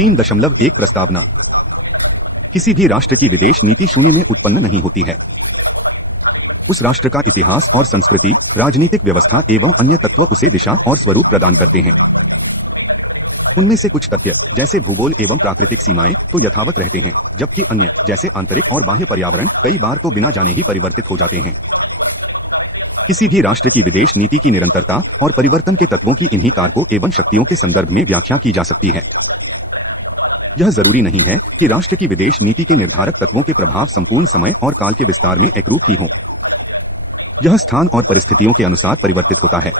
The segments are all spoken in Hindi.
3.1 प्रस्तावना। किसी भी राष्ट्र की विदेश नीति शून्य में उत्पन्न नहीं होती है। उस राष्ट्र का इतिहास और संस्कृति, राजनीतिक व्यवस्था एवं अन्य तत्व उसे दिशा और स्वरूप प्रदान करते हैं। उनमें से कुछ तथ्य जैसे भूगोल एवं प्राकृतिक सीमाएं तो यथावत रहते हैं, जबकि अन्य जैसे आंतरिक और बाह्य पर्यावरण कई बार तो बिना जाने भी परिवर्तित हो जाते हैं। किसी भी राष्ट्र की विदेश नीति की निरंतरता और परिवर्तन के तत्वों की इन्हीं कारकों एवं शक्तियों के संदर्भ में व्याख्या की जा सकती है। यह जरूरी नहीं है कि राष्ट्र की विदेश नीति के निर्धारक तत्वों के प्रभाव संपूर्ण समय और काल के विस्तार में एकरूप ही हों। यह स्थान और परिस्थितियों के अनुसार परिवर्तित होता है।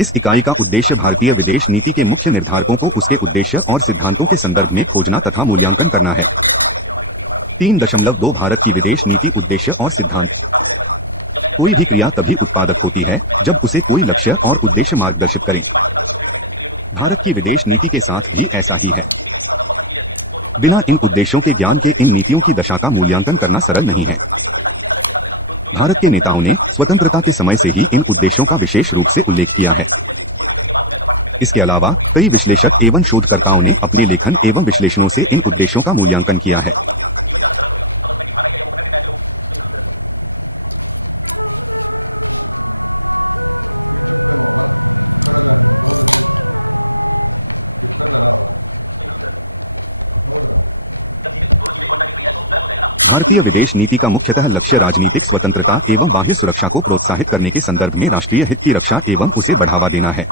इस इकाई का उद्देश्य भारतीय विदेश नीति के मुख्य निर्धारकों को उसके उद्देश्य और सिद्धांतों के संदर्भ में खोजना तथा मूल्यांकन करना है। 3.2 भारत की विदेश नीति उद्देश्य और सिद्धांत। कोई भी क्रिया तभी उत्पादक होती है जब उसे कोई लक्ष्य और उद्देश्य मार्गदर्शित करे। भारत की विदेश नीति के साथ भी ऐसा ही है। बिना इन उद्देश्यों के ज्ञान के इन नीतियों की दशा का मूल्यांकन करना सरल नहीं है। भारत के नेताओं ने स्वतंत्रता के समय से ही इन उद्देश्यों का विशेष रूप से उल्लेख किया है। इसके अलावा कई विश्लेषक एवं शोधकर्ताओं ने अपने लेखन एवं विश्लेषणों से इन उद्देश्यों का मूल्यांकन किया है। भारतीय विदेश नीति का मुख्यतः लक्ष्य राजनीतिक स्वतंत्रता एवं बाह्य सुरक्षा को प्रोत्साहित करने के संदर्भ में राष्ट्रीय हित की रक्षा एवं उसे बढ़ावा देना है।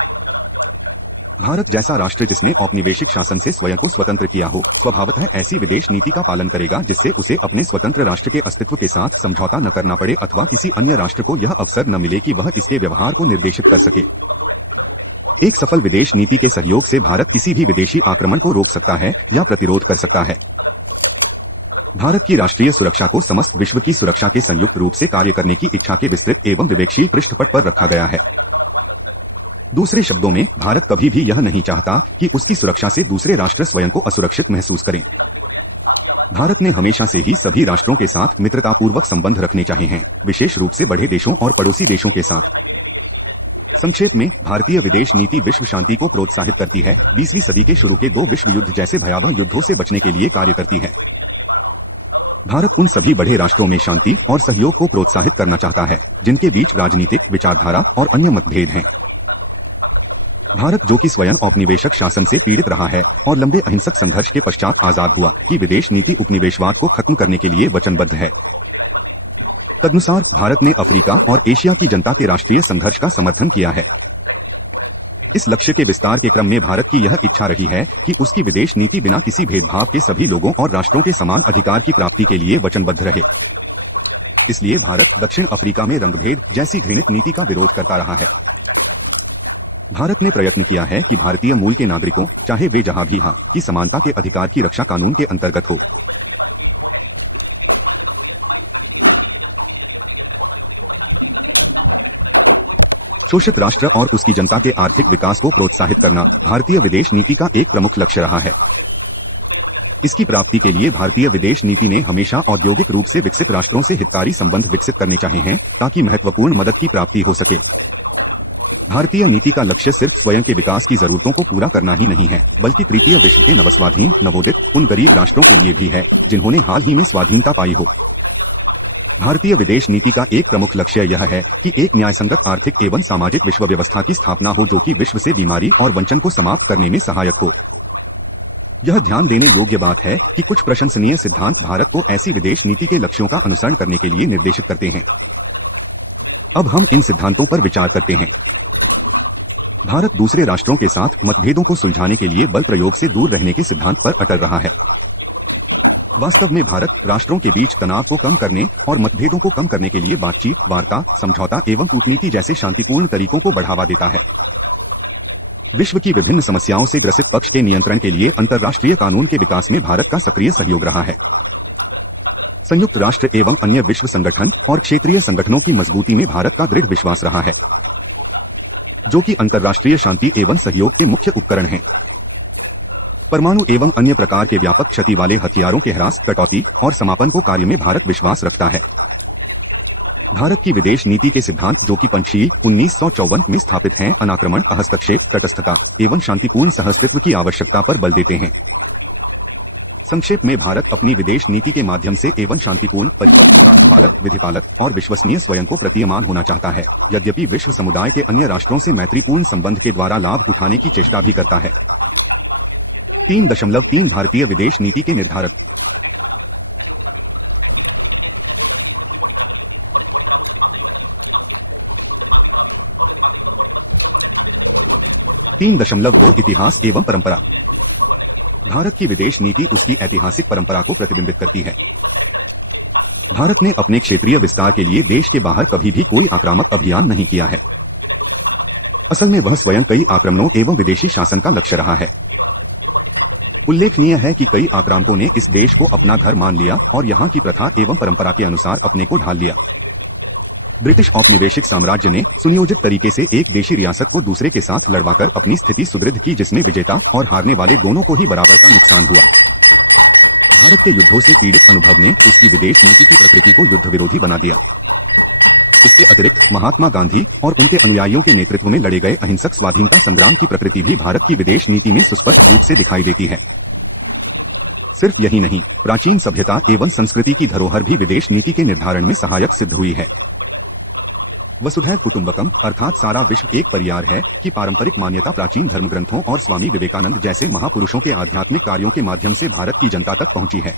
भारत जैसा राष्ट्र जिसने औपनिवेशिक शासन से स्वयं को स्वतंत्र किया हो, स्वभावतः ऐसी विदेश नीति का पालन करेगा जिससे उसे अपने स्वतंत्र राष्ट्र के अस्तित्व के साथ समझौता न करना पड़े अथवा किसी अन्य राष्ट्र को यह अवसर न मिले कि वह इसके व्यवहार को निर्देशित कर सके। एक सफल विदेश नीति के सहयोग से भारत किसी भी विदेशी आक्रमण को रोक सकता है या प्रतिरोध कर सकता है। भारत की राष्ट्रीय सुरक्षा को समस्त विश्व की सुरक्षा के संयुक्त रूप से कार्य करने की इच्छा के विस्तृत एवं विवेकशील पृष्ठपट पर रखा गया है। दूसरे शब्दों में, भारत कभी भी यह नहीं चाहता कि उसकी सुरक्षा से दूसरे राष्ट्र स्वयं को असुरक्षित महसूस करें। भारत ने हमेशा से ही सभी राष्ट्रों के साथ मित्रतापूर्वक संबंध रखने चाहिए, विशेष रूप से बड़े देशों और पड़ोसी देशों के साथ। संक्षेप में, भारतीय विदेश नीति विश्व शांति को प्रोत्साहित करती है, 20वीं सदी के शुरू के 2 विश्व युद्ध जैसे भयावह युद्धों से बचने के लिए कार्य करती है। भारत उन सभी बड़े राष्ट्रों में शांति और सहयोग को प्रोत्साहित करना चाहता है जिनके बीच राजनीतिक, विचारधारा और अन्य मतभेद हैं। भारत जो कि स्वयं औपनिवेशिक शासन से पीड़ित रहा है और लंबे अहिंसक संघर्ष के पश्चात आजाद हुआ, की विदेश नीति उपनिवेशवाद को खत्म करने के लिए वचनबद्ध है। तदनुसार भारत ने अफ्रीका और एशिया की जनता के राष्ट्रीय संघर्ष का समर्थन किया है। इस लक्ष्य के विस्तार के क्रम में भारत की यह इच्छा रही है कि उसकी विदेश नीति बिना किसी भेदभाव के सभी लोगों और राष्ट्रों के समान अधिकार की प्राप्ति के लिए वचनबद्ध रहे। इसलिए भारत दक्षिण अफ्रीका में रंगभेद जैसी घृणित नीति का विरोध करता रहा है। भारत ने प्रयत्न किया है कि भारतीय मूल के नागरिकों, चाहे वे जहाँ भी हों, की समानता के अधिकार की रक्षा कानून के अंतर्गत हो। शोषित राष्ट्र और उसकी जनता के आर्थिक विकास को प्रोत्साहित करना भारतीय विदेश नीति का एक प्रमुख लक्ष्य रहा है। इसकी प्राप्ति के लिए भारतीय विदेश नीति में हमेशा औद्योगिक रूप से विकसित राष्ट्रों से हितकारी संबंध विकसित करने चाहिए ताकि महत्वपूर्ण मदद की प्राप्ति हो सके। भारतीय नीति का लक्ष्य सिर्फ स्वयं के विकास की जरूरतों को पूरा करना ही नहीं है, बल्कि तृतीय विश्व की नवस्वाधीन नवोदित उन गरीब राष्ट्रों की भी है जिन्होंने हाल ही में स्वाधीनता पाई हो। भारतीय विदेश नीति का एक प्रमुख लक्ष्य यह है कि एक न्यायसंगत आर्थिक एवं सामाजिक विश्व व्यवस्था की स्थापना हो जो कि विश्व से बीमारी और वंचन को समाप्त करने में सहायक हो। यह ध्यान देने योग्य बात है कि कुछ प्रशंसनीय सिद्धांत भारत को ऐसी विदेश नीति के लक्ष्यों का अनुसरण करने के लिए निर्देशित करते हैं। अब हम इन सिद्धांतों पर विचार करते हैं। भारत दूसरे राष्ट्रों के साथ मतभेदों को सुलझाने के लिए बल प्रयोग से दूर रहने के सिद्धांत पर अटल रहा है। वास्तव में भारत राष्ट्रों के बीच तनाव को कम करने और मतभेदों को कम करने के लिए बातचीत, वार्ता, समझौता एवं कूटनीति जैसे शांतिपूर्ण तरीकों को बढ़ावा देता है। विश्व की विभिन्न समस्याओं से ग्रसित पक्ष के नियंत्रण के लिए अंतर्राष्ट्रीय कानून के विकास में भारत का सक्रिय सहयोग रहा है। संयुक्त राष्ट्र एवं अन्य विश्व संगठन और क्षेत्रीय संगठनों की मजबूती में भारत का दृढ़ विश्वास रहा है, जो कि अंतर्राष्ट्रीय शांति एवं सहयोग के मुख्य उपकरण हैं। परमाणु एवं अन्य प्रकार के व्यापक क्षति वाले हथियारों के ह्रास, कटौती और समापन को कार्य में भारत विश्वास रखता है। भारत की विदेश नीति के सिद्धांत जो कि पंचशील 1954 में स्थापित हैं, अनाक्रमण, हस्तक्षेप, तटस्थता एवं शांतिपूर्ण सहस्तित्व की आवश्यकता पर बल देते हैं। संक्षेप में भारत अपनी विदेश नीति के माध्यम से एवं शांतिपूर्ण, विधिपालक और विश्वसनीय स्वयं को प्रतीयमान होना चाहता है, यद्यपि विश्व समुदाय के अन्य राष्ट्रों से मैत्रीपूर्ण संबंध के द्वारा लाभ उठाने की चेष्टा भी करता है। 3.3 भारतीय विदेश नीति के निर्धारक। 3.2 इतिहास एवं परंपरा। भारत की विदेश नीति उसकी ऐतिहासिक परंपरा को प्रतिबिंबित करती है। भारत ने अपने क्षेत्रीय विस्तार के लिए देश से बाहर कभी भी कोई आक्रामक अभियान नहीं किया है। असल में वह स्वयं कई आक्रमणों एवं विदेशी शासन का लक्ष्य रहा है। उल्लेखनीय है कि कई आक्रामकों ने इस देश को अपना घर मान लिया और यहाँ की प्रथा एवं परंपरा के अनुसार अपने को ढाल लिया। ब्रिटिश औपनिवेशिक साम्राज्य ने सुनियोजित तरीके से एक देशी रियासत को दूसरे के साथ लड़वाकर अपनी स्थिति सुदृढ़ की, जिसमें विजेता और हारने वाले दोनों को ही बराबर का नुकसान हुआ। भारत के युद्धों से पीड़ित अनुभव ने उसकी विदेश नीति की प्रकृति को युद्ध विरोधी बना दिया। इसके अतिरिक्त महात्मा गांधी और उनके अनुयायियों के नेतृत्व में लड़े गए अहिंसक स्वाधीनता संग्राम की प्रकृति भी भारत की विदेश नीति में सुस्पष्ट रूप से दिखाई देती है। सिर्फ यही नहीं, प्राचीन सभ्यता एवं संस्कृति की धरोहर भी विदेश नीति के निर्धारण में सहायक सिद्ध हुई है। वसुधैव कुटुंबकम अर्थात सारा विश्व एक परिवार है कि पारंपरिक मान्यता प्राचीन धर्म ग्रंथों और स्वामी विवेकानंद जैसे महापुरुषों के आध्यात्मिक कार्यों के माध्यम से भारत की जनता तक पहुंची है।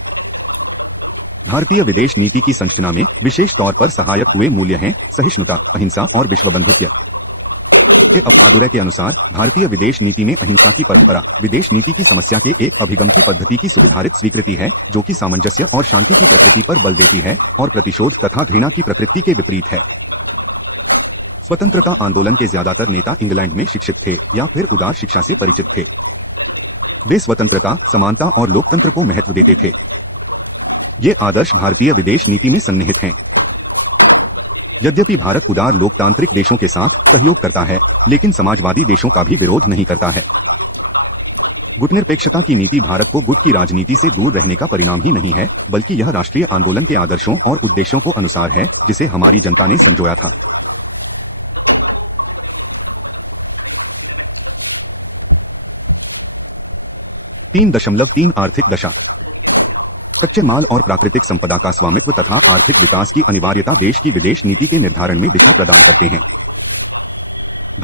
भारतीय विदेश नीति की संरचना में विशेष तौर पर सहायक हुए मूल्य हैं सहिष्णुता, अहिंसा और विश्वबंधुत्व। के अनुसार भारतीय विदेश नीति ने अहिंसा की परंपरा विदेश नीति की समस्या के एक अभिगम पद्धति की सुधारित स्वीकृति है, जो कि सामंजस्य और शांति पर बल देती है और प्रतिशोध तथा घृणा की प्रकृति के विपरीत है। स्वतंत्रता आंदोलन के ज्यादातर नेता इंग्लैंड में शिक्षित थे या फिर उदार शिक्षा से परिचित थे। वे स्वतंत्रता, समानता और लोकतंत्र को महत्व देते थे। ये आदर्श भारतीय विदेश नीति में सन्निहित हैं। यद्यपि भारत उदार लोकतांत्रिक देशों के साथ सहयोग करता है, लेकिन समाजवादी देशों का भी विरोध नहीं करता है। गुटनिरपेक्षता की नीति भारत को गुट की राजनीति से दूर रहने का परिणाम ही नहीं है, बल्कि यह राष्ट्रीय आंदोलन के आदर्शों और उद्देश्यों को अनुसार है, जिसे हमारी जनता ने संजोया था। 3.3 आर्थिक दशा। कच्चे माल और प्राकृतिक संपदा का स्वामित्व तथा आर्थिक विकास की अनिवार्यता देश की विदेश नीति के निर्धारण में विशेष प्रदान करते हैं।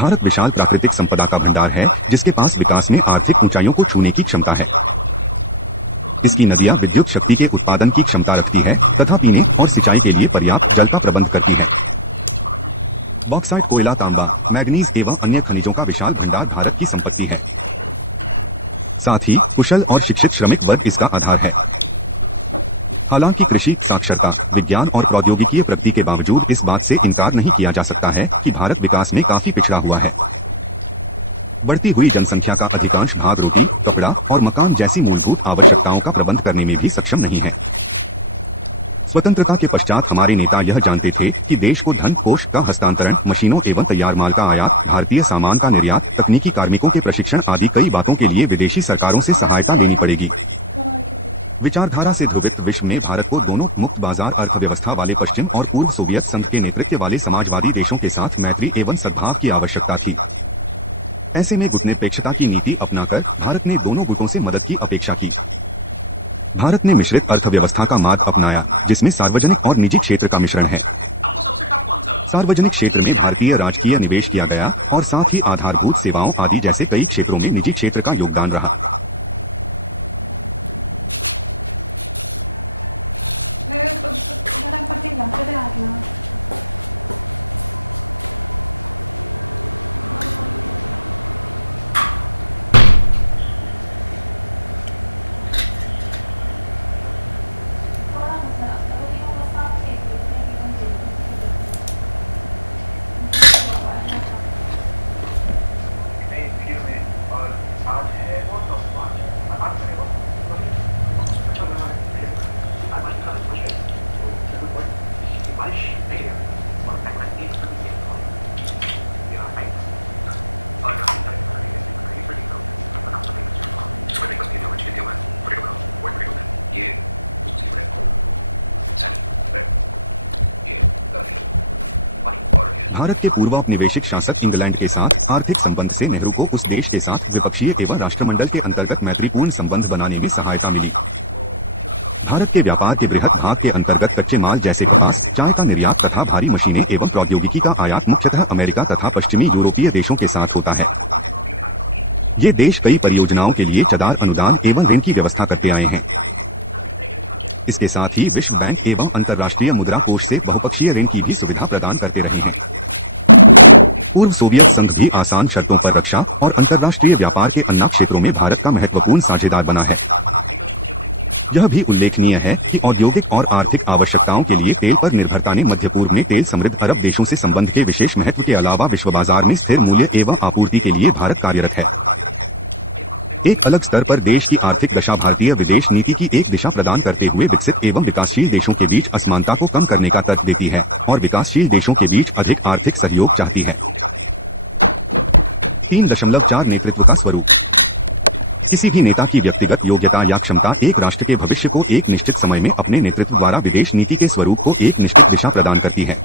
भारत विशाल प्राकृतिक संपदा का भंडार है, जिसके पास विकास में आर्थिक ऊंचाइयों को छूने की क्षमता है। इसकी नदियां विद्युत शक्ति के उत्पादन की क्षमता रखती है तथा पीने और सिंचाई के लिए पर्याप्त जल का प्रबंध करती है। बॉक्साइट, कोयला, तांबा, मैग्नीज एवं अन्य खनिजों का विशाल भंडार भारत की संपत्ति है। साथ ही कुशल और शिक्षित श्रमिक वर्ग इसका आधार है। हालांकि कृषि, साक्षरता, विज्ञान और प्रौद्योगिकी प्रगति के बावजूद इस बात से इनकार नहीं किया जा सकता है कि भारत विकास में काफी पिछड़ा हुआ है। बढ़ती हुई जनसंख्या का अधिकांश भाग रोटी, कपड़ा और मकान जैसी मूलभूत आवश्यकताओं का प्रबंध करने में भी सक्षम नहीं है। स्वतंत्रता के पश्चात हमारे नेता यह जानते थे कि देश को धन कोष का हस्तांतरण, मशीनों एवं तैयार माल का आयात, भारतीय सामान का निर्यात, तकनीकी कार्मिकों के प्रशिक्षण आदि कई बातों के लिए विदेशी सरकारों से सहायता लेनी पड़ेगी। विचारधारा से ध्रुवित विश्व में भारत को दोनों मुक्त बाजार अर्थव्यवस्था वाले पश्चिम और पूर्व सोवियत संघ के नेतृत्व वाले समाजवादी देशों के साथ मैत्री एवं सद्भाव की आवश्यकता थी। ऐसे में गुटनिरपेक्षता की नीति अपनाकर भारत ने दोनों गुटों से मदद की अपेक्षा की। भारत ने मिश्रित अर्थव्यवस्था का मार्ग अपनाया, जिसमें सार्वजनिक और निजी क्षेत्र का मिश्रण है। सार्वजनिक क्षेत्र में भारतीय राजकीय निवेश किया गया और साथ ही आधारभूत सेवाओं आदि जैसे कई क्षेत्रों में निजी क्षेत्र का योगदान रहा। के पूर्व औपनिवेशिक शासक इंग्लैंड के साथ आर्थिक संबंध से नेहरू को उस देश के साथ द्विपक्षीय एवं राष्ट्रमंडल के अंतर्गत मैत्रीपूर्ण संबंध बनाने में सहायता मिली। भारत के व्यापार के बृहद भाग के अंतर्गत कच्चे माल जैसे चाय का निर्यात तथा भारी मशीनें एवं प्रौद्योगिकी का आयात मुख्यतः अमेरिका तथा पश्चिमी यूरोपीय देशों के साथ होता है। ये देश कई परियोजनाओं के लिए चदार अनुदान एवं ऋण की व्यवस्था करते आए हैं। इसके साथ ही विश्व बैंक एवं अंतर्राष्ट्रीय मुद्रा कोष से बहुपक्षीय ऋण की भी सुविधा प्रदान करते रहे हैं। पूर्व सोवियत संघ भी आसान शर्तों पर रक्षा और अंतर्राष्ट्रीय व्यापार के अन्य क्षेत्रों में भारत का महत्वपूर्ण साझेदार बना है। यह भी उल्लेखनीय है कि औद्योगिक और आर्थिक आवश्यकताओं के लिए तेल पर निर्भरता ने मध्य पूर्व में तेल समृद्ध अरब देशों से संबंध के विशेष महत्व के अलावा विश्व बाजार में स्थिर मूल्य एवं आपूर्ति के लिए भारत कार्यरत है। एक अलग स्तर पर देश की आर्थिक दशा भारतीय विदेश नीति की एक दिशा प्रदान करते हुए विकसित एवं विकासशील देशों के बीच असमानता को कम करने का तर्क देती है और विकासशील देशों के बीच अधिक आर्थिक सहयोग चाहती है। 3.4 नेतृत्व का स्वरूप। किसी भी नेता की व्यक्तिगत योग्यता या क्षमता एक राष्ट्र के भविष्य को एक निश्चित समय में अपने नेतृत्व द्वारा विदेश नीति के स्वरूप को एक निश्चित दिशा प्रदान करती है।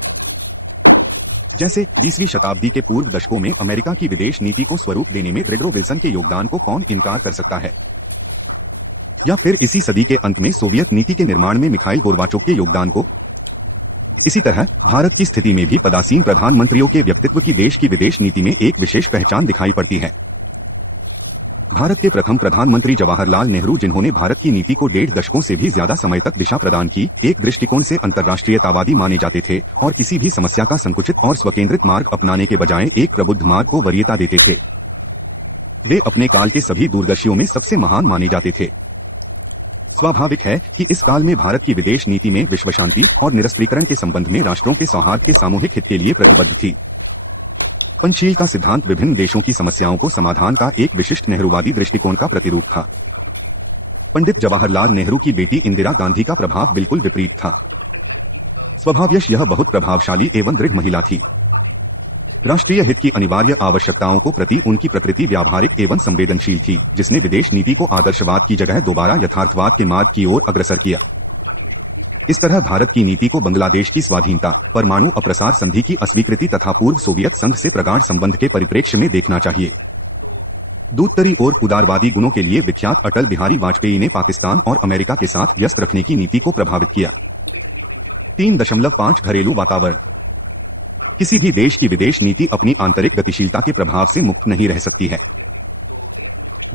जैसे 20वीं शताब्दी के पूर्व दशकों में अमेरिका की विदेश नीति को स्वरूप देने में वुडरो विल्सन के योगदान को कौन इनकार कर सकता है, या फिर इसी सदी के अंत में सोवियत नीति के निर्माण में मिखाइल गोर्बाचोव के योगदान को। इसी तरह भारत की स्थिति में भी पदासीन प्रधानमंत्रियों के व्यक्तित्व की देश की विदेश नीति में एक विशेष पहचान दिखाई पड़ती है। भारत के प्रथम प्रधानमंत्री जवाहरलाल नेहरू, जिन्होंने भारत की नीति को 1.5 दशकों से भी ज्यादा समय तक दिशा प्रदान की, एक दृष्टिकोण से अंतर्राष्ट्रीयतावादी माने जाते थे और किसी भी समस्या का संकुचित और स्वकेंद्रित मार्ग अपनाने के बजाय एक प्रबुद्ध मार्ग को वरीयता देते थे। वे अपने काल के सभी दूरदर्शियों में सबसे महान माने जाते थे। स्वाभाविक है कि इस काल में भारत की विदेश नीति में विश्व शांति और निरस्त्रीकरण के संबंध में राष्ट्रों के सौहार्द के सामूहिक हित के लिए प्रतिबद्ध थी। पंचशील का सिद्धांत विभिन्न देशों की समस्याओं को समाधान का एक विशिष्ट नेहरूवादी दृष्टिकोण का प्रतिरूप था। पंडित जवाहरलाल नेहरू की बेटी इंदिरा गांधी का प्रभाव बिल्कुल विपरीत था। स्वभावतः यह बहुत प्रभावशाली एवं दृढ़ महिला थी। राष्ट्रीय हित की अनिवार्य आवश्यकताओं को प्रति उनकी प्रकृति व्यावहारिक एवं संवेदनशील थी, जिसने विदेश नीति को आदर्शवाद की जगह दोबारा यथार्थवाद के मार्ग की ओर अग्रसर किया। इस तरह भारत की नीति को बांग्लादेश की स्वाधीनता, परमाणु अप्रसार संधि की अस्वीकृति तथा पूर्व सोवियत संघ से प्रगाढ़ संबंध के परिप्रेक्ष्य में देखना चाहिए। दूसरी ओर उदारवादी गुणों के लिए विख्यात अटल बिहारी वाजपेयी ने पाकिस्तान और अमेरिका के साथ व्यस्त रखने की नीति को प्रभावित किया। 3.5 घरेलू वातावरण। किसी भी देश की विदेश नीति अपनी आंतरिक गतिशीलता के प्रभाव से मुक्त नहीं रह सकती है।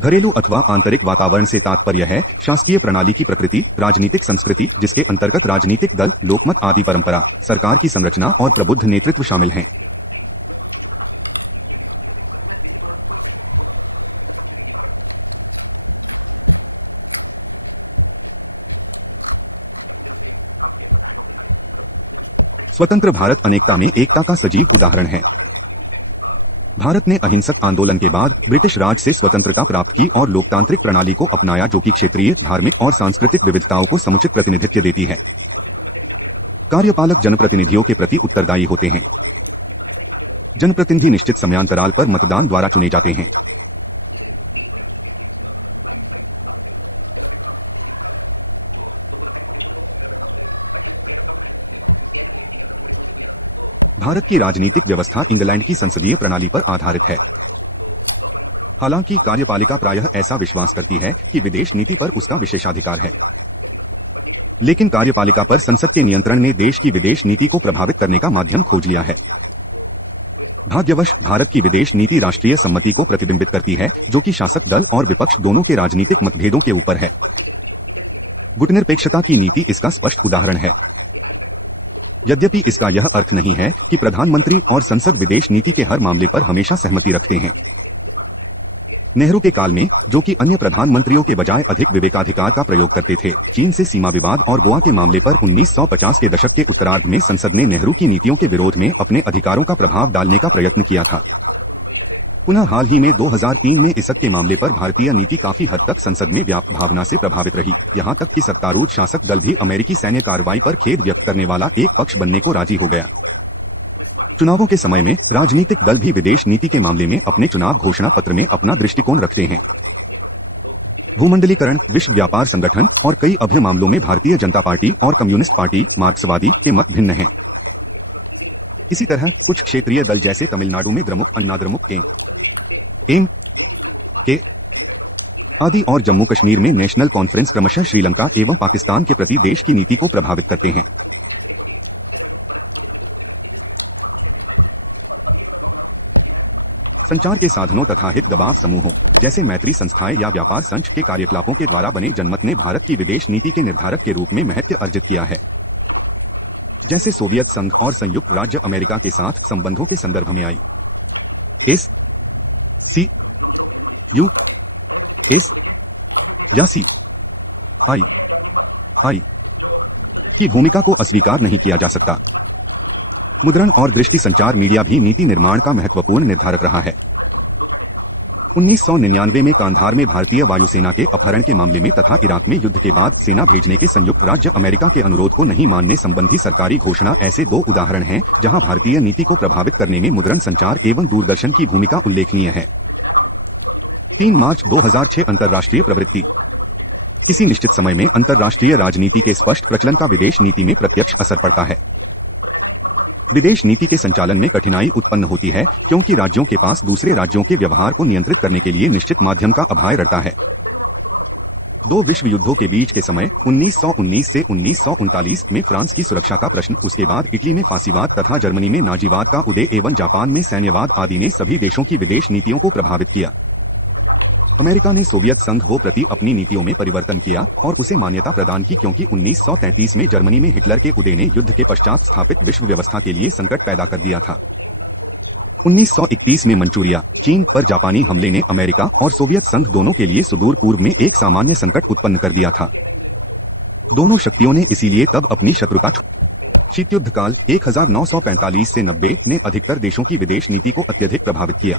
घरेलू अथवा आंतरिक वातावरण से तात्पर्य है शासकीय प्रणाली की प्रकृति, राजनीतिक संस्कृति, जिसके अंतर्गत राजनीतिक दल, लोकमत आदि परंपरा, सरकार की संरचना और प्रबुद्ध नेतृत्व शामिल हैं। स्वतंत्र भारत अनेकता में एकता का सजीव उदाहरण है। भारत ने अहिंसक आंदोलन के बाद ब्रिटिश राज से स्वतंत्रता प्राप्त की और लोकतांत्रिक प्रणाली को अपनाया, जो कि क्षेत्रीय, धार्मिक और सांस्कृतिक विविधताओं को समुचित प्रतिनिधित्व देती है। कार्यपालक जनप्रतिनिधियों के प्रति उत्तरदायी होते हैं। जनप्रतिनिधि निश्चित समयांतराल पर मतदान द्वारा चुने जाते हैं। भारत की राजनीतिक व्यवस्था इंग्लैंड की संसदीय प्रणाली पर आधारित है। हालांकि कार्यपालिका प्रायः ऐसा विश्वास करती है कि विदेश नीति पर उसका विशेषाधिकार है, लेकिन कार्यपालिका पर संसद के नियंत्रण ने देश की विदेश नीति को प्रभावित करने का माध्यम खोज लिया है। भाग्यवश भारत की विदेश नीति राष्ट्रीय सम्मति को प्रतिबिंबित करती है, जो कि शासक दल और विपक्ष दोनों के राजनीतिक मतभेदों के ऊपर है। गुटनिरपेक्षता की नीति इसका स्पष्ट उदाहरण है। यद्यपि इसका यह अर्थ नहीं है कि प्रधानमंत्री और संसद विदेश नीति के हर मामले पर हमेशा सहमति रखते हैं। नेहरू के काल में, जो कि अन्य प्रधानमंत्रियों के बजाय अधिक विवेकाधिकार का प्रयोग करते थे, चीन से सीमा विवाद और गोवा के मामले पर 1950 के दशक के उत्तरार्ध में संसद ने नेहरू की नीतियों के विरोध में अपने अधिकारों का प्रभाव डालने का प्रयत्न किया था। पुनः हाल ही में 2003 में इसक के मामले पर भारतीय नीति काफी हद तक संसद में व्यापक भावना से प्रभावित रही, यहाँ तक कि सत्तारूढ़ शासक दल भी अमेरिकी सैन्य कार्रवाई पर खेद व्यक्त करने वाला एक पक्ष बनने को राजी हो गया। चुनावों के समय में राजनीतिक दल भी विदेश नीति के मामले में अपने चुनाव घोषणा पत्र में अपना दृष्टिकोण रखते हैं। भूमंडलीकरण, विश्व व्यापार संगठन और कई अन्य मामलों में भारतीय जनता पार्टी और कम्युनिस्ट पार्टी मार्क्सवादी के मत भिन्न हैं। इसी तरह कुछ क्षेत्रीय दल जैसे तमिलनाडु में प्रमुख अन्ना द्रमुक एम के आदि और जम्मू कश्मीर में नेशनल कॉन्फ्रेंस क्रमशः श्रीलंका एवं पाकिस्तान के प्रति देश की नीति को प्रभावित करते हैं। संचार के साधनों तथा एक दबाव समूहों जैसे मैत्री संस्थाएं या व्यापार संघ के कार्यकलापों के द्वारा बने जनमत ने भारत की विदेश नीति के निर्धारक के रूप में महत्व अर्जित किया है। जैसे सोवियत संघ और संयुक्त राज्य अमेरिका के साथ संबंधों के संदर्भ में I S C U S या सी आई की भूमिका को अस्वीकार नहीं किया जा सकता। मुद्रण और दृष्टि संचार मीडिया भी नीति निर्माण का महत्वपूर्ण निर्धारक रहा है। 1999 में कांधार में भारतीय वायुसेना के अपहरण के मामले में तथा इराक में युद्ध के बाद सेना भेजने के संयुक्त राज्य अमेरिका के अनुरोध को नहीं मानने संबंधी सरकारी घोषणा ऐसे दो उदाहरण हैं जहां भारतीय नीति को प्रभावित करने में मुद्रण संचार एवं दूरदर्शन की भूमिका उल्लेखनीय है। 3 मार्च 2006 अंतर्राष्ट्रीय प्रवृत्ति किसी निश्चित समय में अंतर्राष्ट्रीय राजनीति के स्पष्ट प्रचलन का विदेश नीति में प्रत्यक्ष असर पड़ता है। विदेश नीति के संचालन में कठिनाई उत्पन्न होती है क्योंकि राज्यों के पास दूसरे राज्यों के व्यवहार को नियंत्रित करने के लिए निश्चित माध्यम का अभाव रहता है। 2 विश्व युद्धों के बीच के समय 1919 से 1939 में फ्रांस की सुरक्षा का प्रश्न, उसके बाद इटली में फांसीवाद तथा जर्मनी में नाजीवाद का उदय एवं जापान में सैन्यवाद आदि ने सभी देशों की विदेश नीतियों को प्रभावित किया। अमेरिका ने सोवियत संघ को प्रति अपनी नीतियों में परिवर्तन किया और उसे मान्यता प्रदान की क्योंकि 1933 में जर्मनी में हिटलर के उदय ने युद्ध के पश्चात स्थापित विश्व व्यवस्था के लिए संकट पैदा कर दिया था। 1921 में मंचूरिया चीन पर जापानी हमले ने अमेरिका और सोवियत संघ दोनों के लिए सुदूर पूर्व में एक सामान्य संकट उत्पन्न कर दिया था। दोनों शक्तियों ने इसीलिए तब अपनी शत्रुता शीत युद्ध काल 1945 से 90 ने अधिकतर देशों की विदेश नीति को अत्यधिक प्रभावित किया।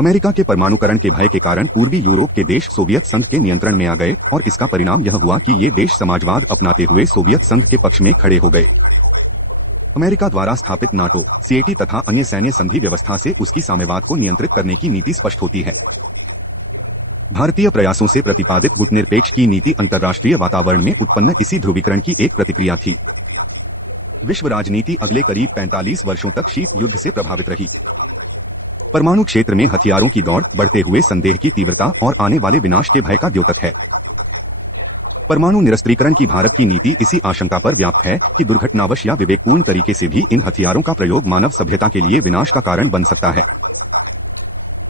अमेरिका के परमाणुकरण के भय के कारण पूर्वी यूरोप के देश सोवियत संघ के नियंत्रण में आ गए और इसका परिणाम यह हुआ कि ये देश समाजवाद अपनाते हुए सोवियत संघ के पक्ष में खड़े हो गए। अमेरिका द्वारा स्थापित नाटो, सीएटी तथा अन्य सैन्य संधि व्यवस्था से उसकी साम्यवाद को नियंत्रित करने की नीति स्पष्ट होती है। भारतीय प्रयासों से प्रतिपादित गुटनिरपेक्ष की नीति अंतर्राष्ट्रीय वातावरण में उत्पन्न इसी ध्रुवीकरण की एक प्रतिक्रिया थी। विश्व राजनीति अगले करीब 45 वर्षों तक शीत युद्ध से प्रभावित रही। परमाणु क्षेत्र में हथियारों की दौड़, बढ़ते हुए संदेह की तीव्रता और आने वाले विनाश के भय का द्योतक है। परमाणु निरस्त्रीकरण की भारत की नीति इसी आशंका पर व्याप्त है कि दुर्घटनावश या विवेकपूर्ण तरीके से भी इन हथियारों का प्रयोग मानव सभ्यता के लिए विनाश का कारण बन सकता है।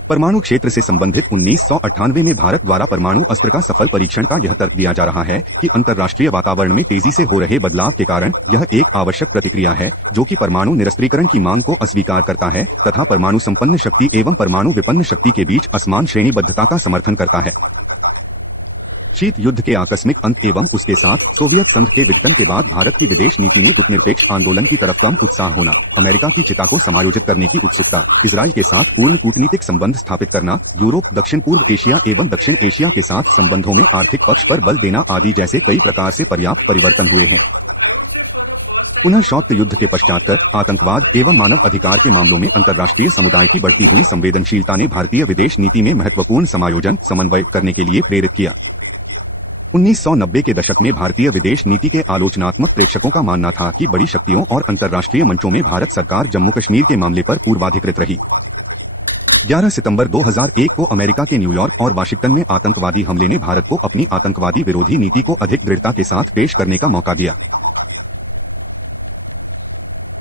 परमाणु क्षेत्र से संबंधित 1998 में भारत द्वारा परमाणु अस्त्र का सफल परीक्षण का यह तर्क दिया जा रहा है कि अंतर्राष्ट्रीय वातावरण में तेजी से हो रहे बदलाव के कारण यह एक आवश्यक प्रतिक्रिया है जो कि परमाणु निरस्त्रीकरण की मांग को अस्वीकार करता है तथा परमाणु संपन्न शक्ति एवं परमाणु विपन्न शक्ति के बीच असमान श्रेणीबद्धता का समर्थन करता है। शीत युद्ध के आकस्मिक अंत एवं उसके साथ सोवियत संघ के विघटन के बाद भारत की विदेश नीति में गुटनिरपेक्ष आंदोलन की तरफ कम उत्साह होना, अमेरिका की चिता को समायोजित करने की इच्छुकता, इजराइल के साथ पूर्ण कूटनीतिक संबंध स्थापित करना, यूरोप, दक्षिण पूर्व एशिया एवं दक्षिण एशिया के साथ संबंधों में आर्थिक पक्ष पर बल देना आदि जैसे कई प्रकार से पर्याप्त परिवर्तन हुए हैं। पुनः शौक्त युद्ध के पश्चात आतंकवाद एवं मानव अधिकार के मामलों में अंतर्राष्ट्रीय समुदाय की बढ़ती हुई संवेदनशीलता ने भारतीय विदेश नीति में महत्वपूर्ण समायोजन समन्वय करने के लिए प्रेरित किया। 1990 के दशक में भारतीय विदेश नीति के आलोचनात्मक प्रेक्षकों का मानना था कि बड़ी शक्तियों और अंतर्राष्ट्रीय मंचों में भारत सरकार जम्मू कश्मीर के मामले पर पूर्वाधिकृत रही। 11 सितंबर 2001 को अमेरिका के न्यूयॉर्क और वाशिंगटन में आतंकवादी हमले ने भारत को अपनी आतंकवादी विरोधी नीति को अधिक दृढ़ता के साथ पेश करने का मौका दिया।